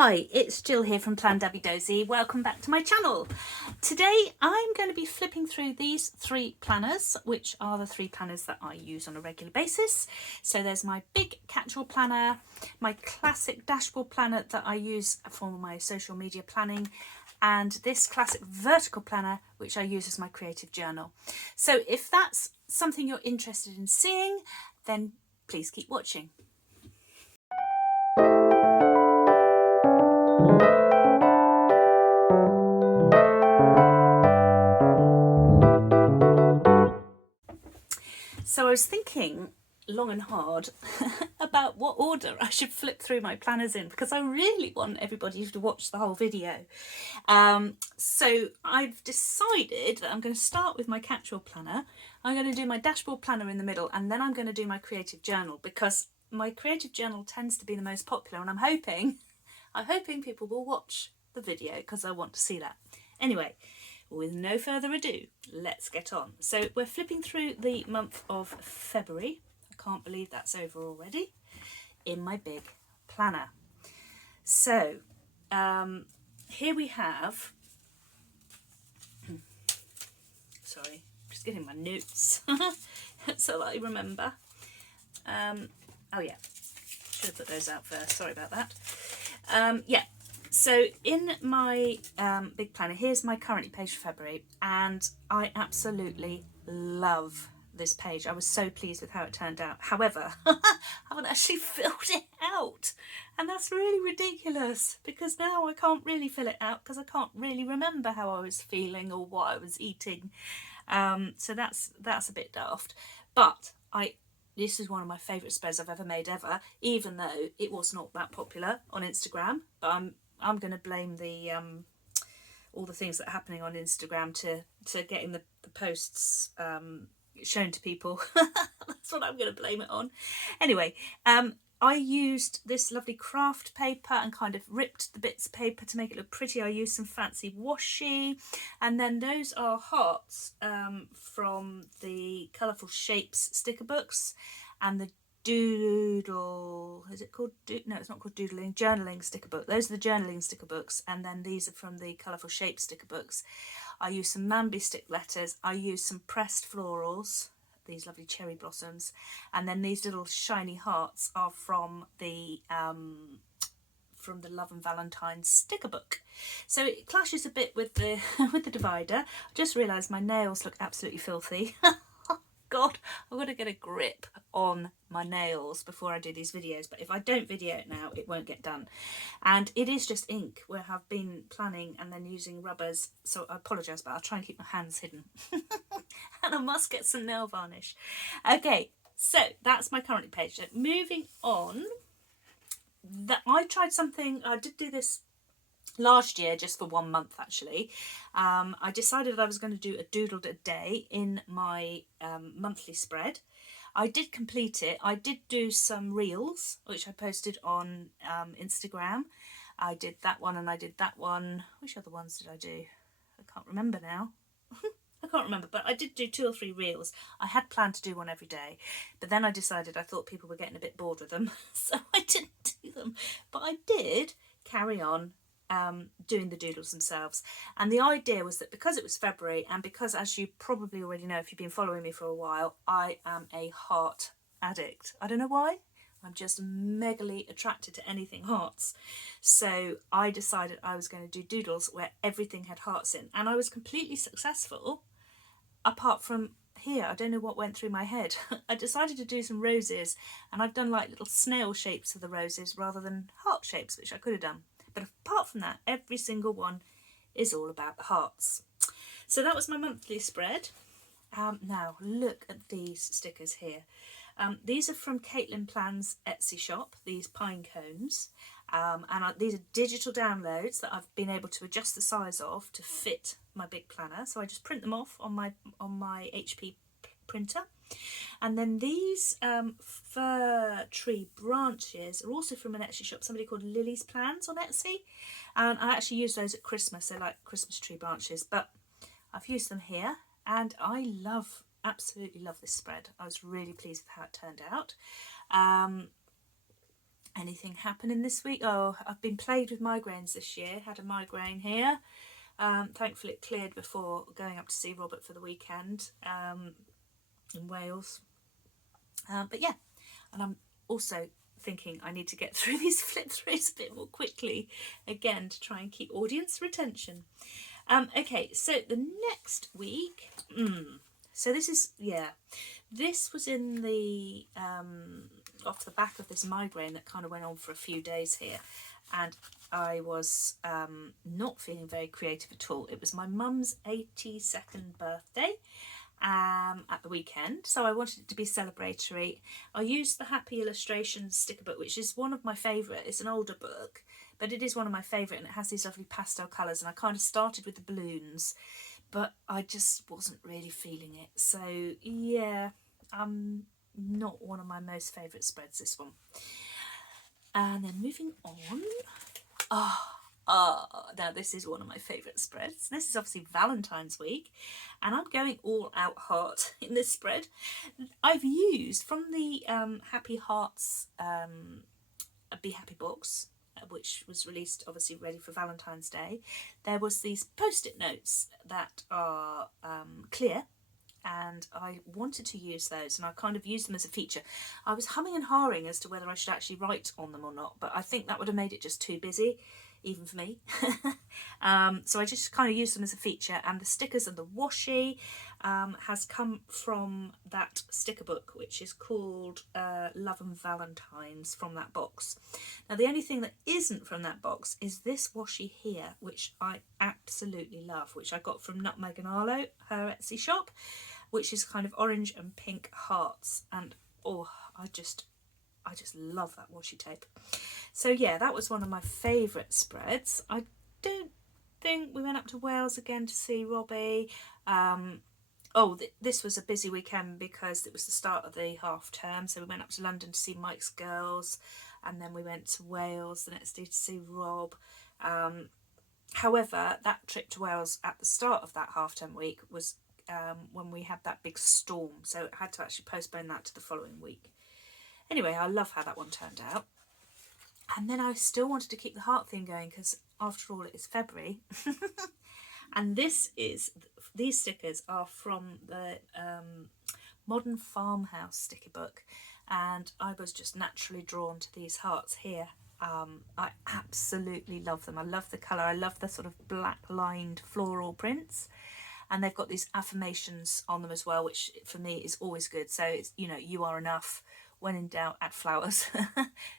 Hi, it's Jill here from plandabbydozy. Welcome back to my channel. Today I'm going to be flipping through these three planners, which are the three planners that I use on a regular basis. So there's my big catch-all planner, my classic dashboard planner that I use for my social media planning, and this classic vertical planner which I use as my creative journal. So if that's something you're interested in seeing, then please keep watching. So I was thinking long and hard about what order I should flip through my planners in, because I really want everybody to watch the whole video. So I've decided that I'm going to start with my catch-all planner. I'm going to do my dashboard planner in the middle, and then I'm going to do my creative journal, because my creative journal tends to be the most popular, and I'm hoping people will watch the video because I want to see that. Anyway, with no further ado, let's get on. So we're flipping through the month of February. I can't believe that's over already, in my big planner. So here we have, sorry, just getting my notes so that I remember. Oh yeah, should have put those out first, sorry about that. Yeah. So in my big planner, here's my currently page for February, and I absolutely love this page. I was so pleased with how it turned out. However, I haven't actually filled it out, and that's really ridiculous, because now I can't really fill it out because I can't really remember how I was feeling or what I was eating. So that's a bit daft. But this is one of my favourite spreads I've ever made ever, even though it was not that popular on Instagram. But I'm going to blame the all the things that are happening on Instagram to getting the posts shown to people. That's what I'm going to blame it on. Anyway, I used this lovely craft paper and kind of ripped the bits of paper to make it look pretty. I used some fancy washi, and then those are hearts from the Colourful Shapes sticker books, and the doodle, is it called no, it's not called doodling, journaling sticker book. Those are the journaling sticker books, and then these are from the Colourful Shapes sticker books. I used some Mambi stick letters, I used some pressed florals, these lovely cherry blossoms, and then these little shiny hearts are from the Love and Valentine's sticker book. So it clashes a bit with the with the divider. I just realised my nails look absolutely filthy. God, I've got to get a grip on my nails before I do these videos, but if I don't video it now, it won't get done. And it is just ink, where I've been planning and then using rubbers, so I apologise, but I'll try and keep my hands hidden. And I must get some nail varnish. Okay, so that's my current page. So moving on, I tried something, I did do this last year, just for 1 month actually. I decided I was going to do a doodled a day in my monthly spread. I did complete it. I did do some reels, which I posted on Instagram. I did that one and I did that one. Which other ones did I do? I can't remember now. I can't remember, but I did do 2 or 3 reels. I had planned to do one every day, but then I decided I thought people were getting a bit bored with them, so I didn't do them. But I did carry on doing the doodles themselves, and the idea was that because it was February, and because, as you probably already know if you've been following me for a while, I am a heart addict. I don't know why, I'm just megally attracted to anything hearts. So I decided I was going to do doodles where everything had hearts in, and I was completely successful, apart from here. I don't know what went through my head. I decided to do some roses, and I've done like little snail shapes of the roses rather than heart shapes, which I could have done. But apart from that, every single one is all about the hearts. So that was my monthly spread. Now look at these stickers here. These are from Caitlin Plan's Etsy shop, these pine cones. These are digital downloads that I've been able to adjust the size of to fit my big planner. So I just print them off on my HP printer. And then these fir tree branches are also from an Etsy shop, somebody called Lily's Plans on Etsy. And I actually use those at Christmas. They're like Christmas tree branches, but I've used them here, and I absolutely love this spread. I was really pleased with how it turned out. Anything happening this week? Oh, I've been plagued with migraines this year. Had a migraine here. Thankfully it cleared before going up to see Robert for the weekend in Wales. But yeah, and I'm also thinking I need to get through these flip throughs a bit more quickly again to try and keep audience retention. Okay, so the next week, so this is, yeah, this was in the off the back of this migraine that kind of went on for a few days here, and I was not feeling very creative at all. It was my mum's 82nd birthday at the weekend, so I wanted it to be celebratory. I used the Happy Illustrations sticker book, which is one of my favourite. It's an older book, but it is one of my favourite, and it has these lovely pastel colours, and I kind of started with the balloons, but I just wasn't really feeling it. So yeah, not one of my most favourite spreads, this one. And then moving on, now this is one of my favourite spreads. This is obviously Valentine's week, and I'm going all out heart in this spread. I've used from the Happy Hearts Be Happy box, which was released obviously ready for Valentine's Day. There was these post-it notes that are clear, and I wanted to use those, and I kind of used them as a feature. I was humming and hawing as to whether I should actually write on them or not, but I think that would have made it just too busy, even for me. So I just kind of used them as a feature, and the stickers and the washi has come from that sticker book, which is called Love and Valentines, from that box. Now the only thing that isn't from that box is this washi here, which I absolutely love, which I got from Nutmeg and Arlo, her Etsy shop, which is kind of orange and pink hearts, and oh, I just love that washi tape. So yeah, that was one of my favourite spreads. I don't think we went up to Wales again to see Robbie. This was a busy weekend because it was the start of the half term, so we went up to London to see Mike's girls, and then we went to Wales the next day to see Rob. However, that trip to Wales at the start of that half term week was when we had that big storm, so I had to actually postpone that to the following week. Anyway, I love how that one turned out. And then I still wanted to keep the heart theme going because after all it is February. And these stickers are from the Modern Farmhouse sticker book, and I was just naturally drawn to these hearts here. I absolutely love them. I love the colour. I love the sort of black lined floral prints, and they've got these affirmations on them as well, which for me is always good. So it's, you know, you are enough. When in doubt, add flowers.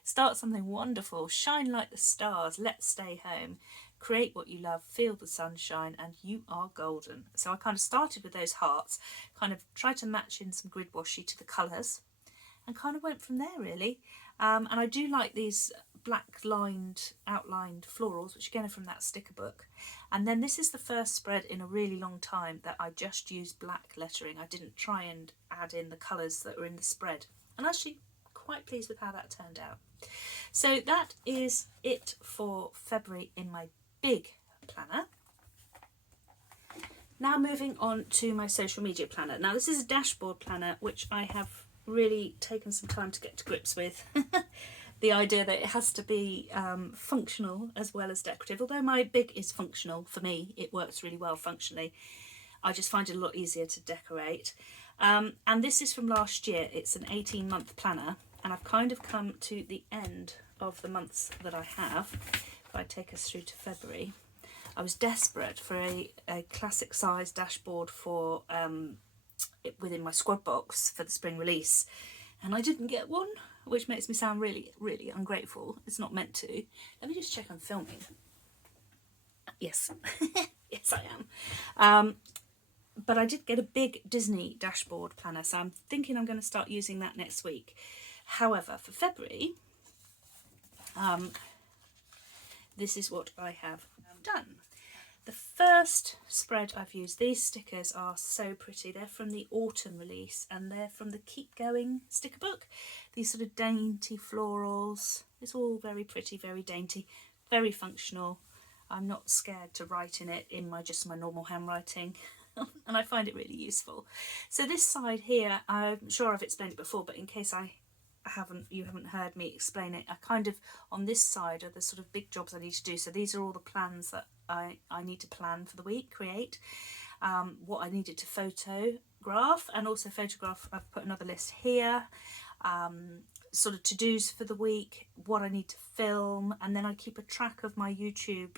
Start something wonderful. Shine like the stars. Let's stay home. Create what you love. Feel the sunshine, and you are golden. So I kind of started with those hearts, kind of tried to match in some grid washi to the colours, and kind of went from there really. And I do like these black lined outlined florals, which again are from that sticker book. And then this is the first spread in a really long time that I just used black lettering. I didn't try and add in the colours that were in the spread, and actually quite pleased with how that turned out. So that is it for February in my big planner. Now moving on to my social media planner. Now this is a dashboard planner which I have really taken some time to get to grips with. The idea that it has to be functional as well as decorative. Although my big is functional, for me it works really well functionally. I just find it a lot easier to decorate. And this is from last year. It's an 18-month planner, and I've kind of come to the end of the months that I have. If I take us through to February, I was desperate for a classic size dashboard for within my squad box for the spring release, and I didn't get one, which makes me sound really, really ungrateful. It's not meant to. Let me just check I'm filming. Yes, yes I am. But I did get a big Disney dashboard planner, so I'm thinking I'm going to start using that next week. However, for February, this is what I have done. The first spread I've used, these stickers are so pretty. They're from the autumn release, and they're from the Keep Going sticker book. These sort of dainty florals. It's all very pretty, very dainty, very functional. I'm not scared to write in it in just my normal handwriting. And I find it really useful. So this side here, I'm sure I've explained it before, but in case I you haven't heard me explain it, I kind of, on this side are the sort of big jobs I need to do. So these are all the plans that I need to plan for the week, create, what I needed to photograph, and also photograph, I've put another list here, sort of to-dos for the week, what I need to film, and then I keep a track of my YouTube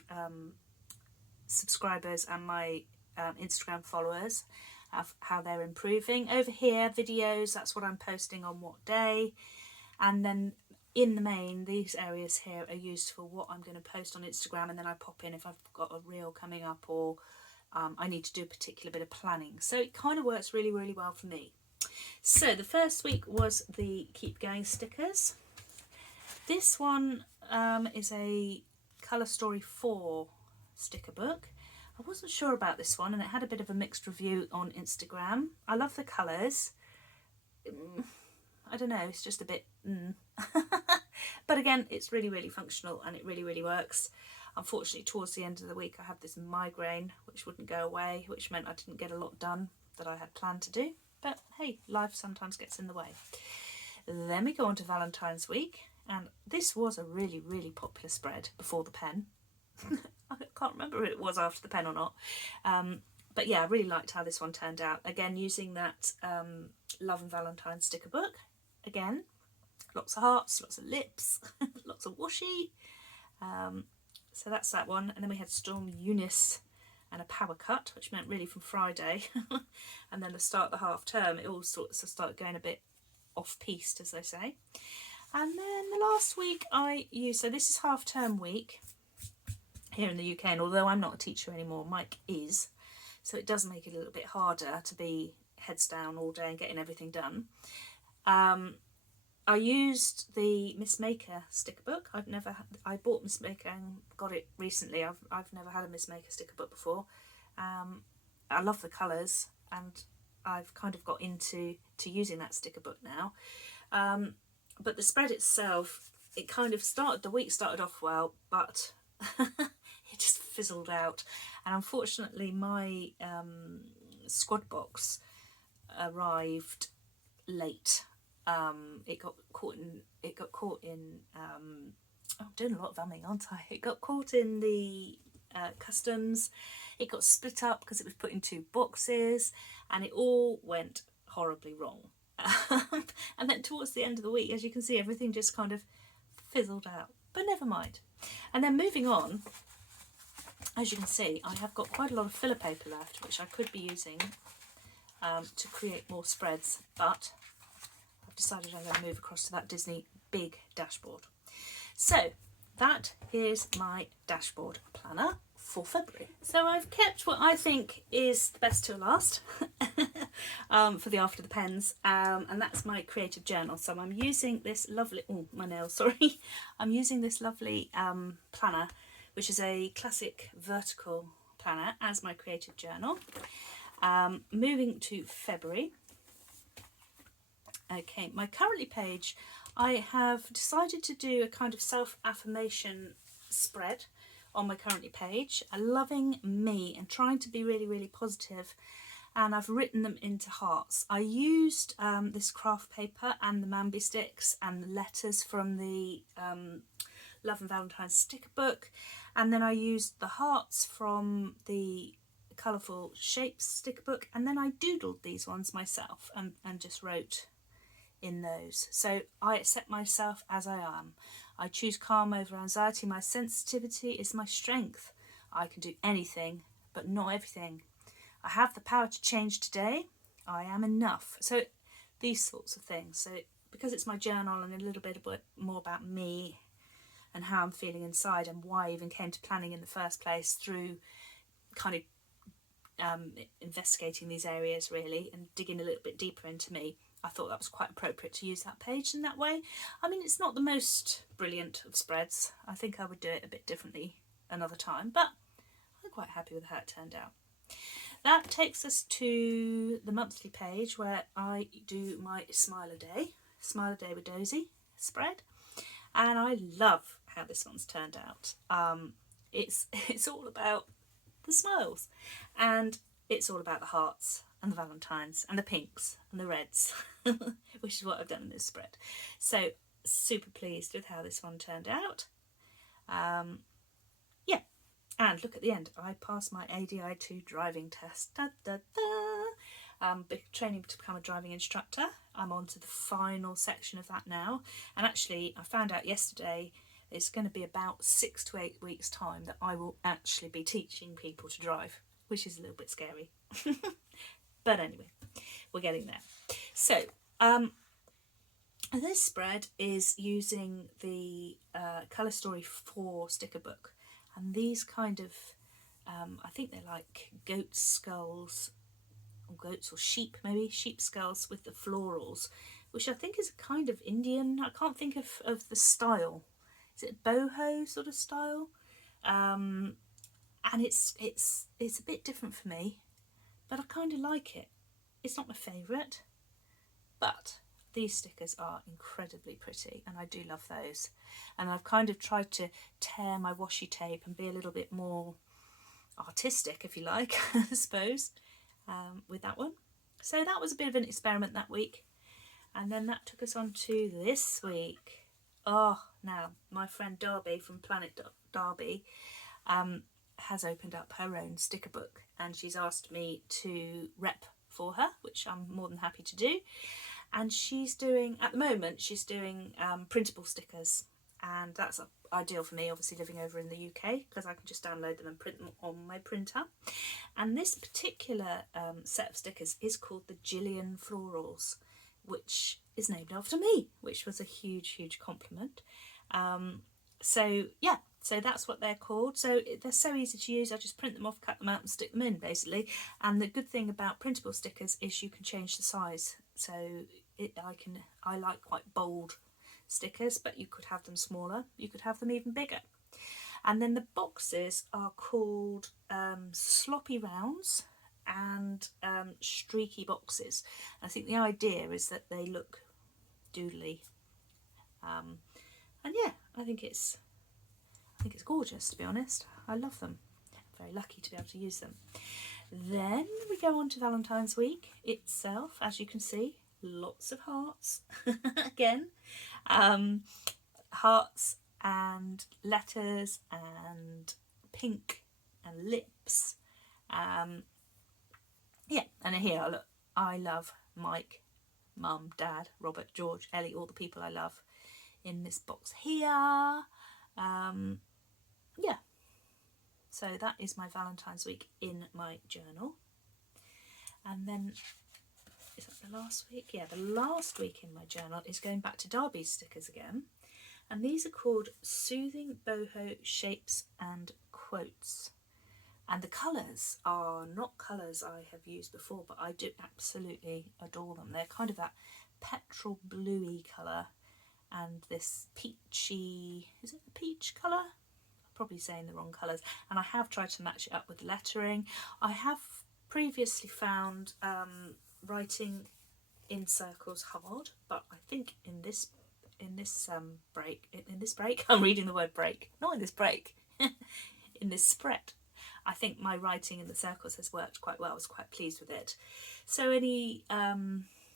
subscribers and my Instagram followers, of how they're improving. Over here, videos, that's what I'm posting on what day, and then in the main, these areas here are used for what I'm going to post on Instagram, and then I pop in if I've got a reel coming up, or I need to do a particular bit of planning. So it kind of works really, really well for me. So the first week was the Keep Going stickers. This one is a Colour Story 4 sticker book. I wasn't sure about this one, and it had a bit of a mixed review on Instagram. I love the colours. I don't know, it's just a bit but again, it's really, really functional, and it really, really works. Unfortunately, towards the end of the week I had this migraine which wouldn't go away, which meant I didn't get a lot done that I had planned to do, but hey, life sometimes gets in the way. Then we go on to Valentine's week, and this was a really, really popular spread before the pen. I can't remember if it was after the pen or not, but yeah, I really liked how this one turned out. Again, using that Love and Valentine sticker book. Again, lots of hearts, lots of lips, lots of whooshy. So that's that one. And then we had Storm Eunice and a power cut, which meant really from Friday. And then the start of the half term, it all sorts of started going a bit off-piste, as they say. And then the last week I used, so this is half term week here in the UK, and although I'm not a teacher anymore, Mike is, so it does make it a little bit harder to be heads down all day and getting everything done. I used the Miss Maker sticker book. I bought Miss Maker and got it recently. I've never had a Miss Maker sticker book before. I love the colours, and I've kind of got into using that sticker book now. But the spread itself, it kind of the week started off well, but it just fizzled out. And unfortunately my squad box arrived late. It got caught in I'm doing a lot of umming, aren't I? It got caught in the customs. It got split up because it was put in 2 boxes, and it all went horribly wrong. And then towards the end of the week, as you can see, everything just kind of fizzled out, but never mind. And then moving on, as you can see, I have got quite a lot of filler paper left, which I could be using to create more spreads, but I've decided I'm going to move across to that Disney big dashboard. So that is my dashboard planner for February. So I've kept what I think is the best till last for the after the pens, and that's my creative journal. So I'm using this lovely, oh my nails, sorry, I'm using this lovely planner, which is a classic vertical planner, as my creative journal. Moving to February. Okay, my currently page, I have decided to do a kind of self-affirmation spread on my currently page, loving me and trying to be really, really positive, and I've written them into hearts. I used this craft paper and the Mambi sticks and the letters from the Love and Valentine sticker book, and then I used the hearts from the Colourful Shapes sticker book, and then I doodled these ones myself and just wrote in those. So I accept myself as I am. I choose calm over anxiety. My sensitivity is my strength. I can do anything, but not everything. I have the power to change today. I am enough. So these sorts of things. So because it's my journal and a little bit more about me and how I'm feeling inside and why I even came to planning in the first place, through kind of investigating these areas really and digging a little bit deeper into me, I thought that was quite appropriate to use that page in that way. I mean, it's not the most brilliant of spreads. I think I would do it a bit differently another time, but I'm quite happy with how it turned out. That takes us to the monthly page where I do my Smile a Day with Dozy spread, and I love how this one's turned out. It's all about the smiles, and it's all about the hearts. and the valentines and the pinks and the reds, which is what I've done in this spread. So super pleased with how this one turned out. Yeah, and look at the end, I passed my ADI2 driving test. Da, da, da. Training to become a driving instructor. I'm on to the final section of that now, and actually I found out yesterday it's going to be about 6 to 8 weeks time that I will actually be teaching people to drive, which is a little bit scary. But anyway, we're getting there. So this spread is using the Colour Story 4 sticker book, and these kind of I think they're like goat skulls, or goats or sheep, maybe sheep skulls with the florals, which I think is a kind of Indian, I can't think of the style. Is it boho sort of style? And it's a bit different for me, but I kind of like it. It's not my favourite, but these stickers are incredibly pretty, and I do love those. And I've kind of tried to tear my washi tape and be a little bit more artistic, if you like, I suppose, with that one. So that was a bit of an experiment that week, and then that took us on to this week. Oh, now my friend Darby from Planet Darby has opened up her own sticker book, and she's asked me to rep for her, which I'm more than happy to do. And she's doing, at the moment, she's doing printable stickers, and that's ideal for me, obviously living over in the UK, because I can just download them and print them on my printer. And this particular set of stickers is called the Gillian Florals, which is named after me, which was a huge compliment. So yeah, so that's what they're called. So they're so easy to use. I just print them off, cut them out and stick them in, basically. And the good thing about printable stickers is you can change the size. So I like quite bold stickers, but you could have them smaller, you could have them even bigger. And then the boxes are called sloppy rounds and streaky boxes. I think the idea is that they look doodly, and yeah, I think it's gorgeous, to be honest. I love them. I'm very lucky to be able to use them. Then we go on to Valentine's week itself. As you can see, lots of hearts again, hearts and letters and pink and lips. Yeah, and here, look, I love Mike, Mum, Dad, Robert, George, Ellie, all the people I love in this box here. Yeah, so that is my Valentine's week in my journal. And then, is that the last week? Yeah, the last week in my journal is going back to Darby's stickers again. And these are called Soothing Boho Shapes and Quotes. And the colours are not colours I have used before, but I do absolutely adore them. They're kind of that petrol bluey colour and this peachy, is it a peach colour? I'm probably saying the wrong colours. And I have tried to match it up with the lettering. I have previously found writing in circles hard, but I think in this break, I'm reading the word break, not in this break, in this spread, I think my writing in the circles has worked quite well. I was quite pleased with it. So any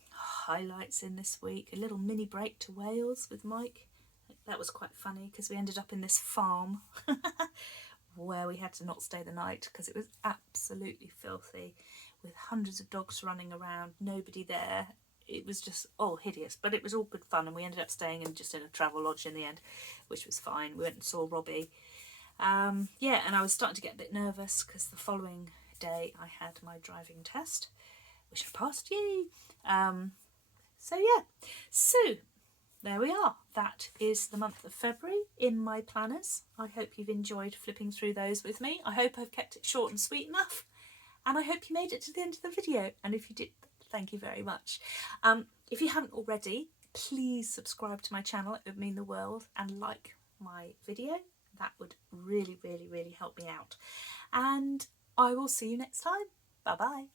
highlights in this week? A little mini break to Wales with Mike. That was quite funny because we ended up in this farm where we had to not stay the night because it was absolutely filthy with hundreds of dogs running around, nobody there. It was just hideous, but it was all good fun, and we ended up staying in a travel lodge in the end, which was fine. We went and saw Robbie. Yeah, and I was starting to get a bit nervous because the following day I had my driving test, which I passed. Yay! So yeah, so there we are. That is the month of February in my planners. I hope you've enjoyed flipping through those with me. I hope I've kept it short and sweet enough, and I hope you made it to the end of the video. And if you did, thank you very much. If you haven't already, please subscribe to my channel. It would mean the world, and like my video. That would really help me out. And I will see you next time. Bye bye.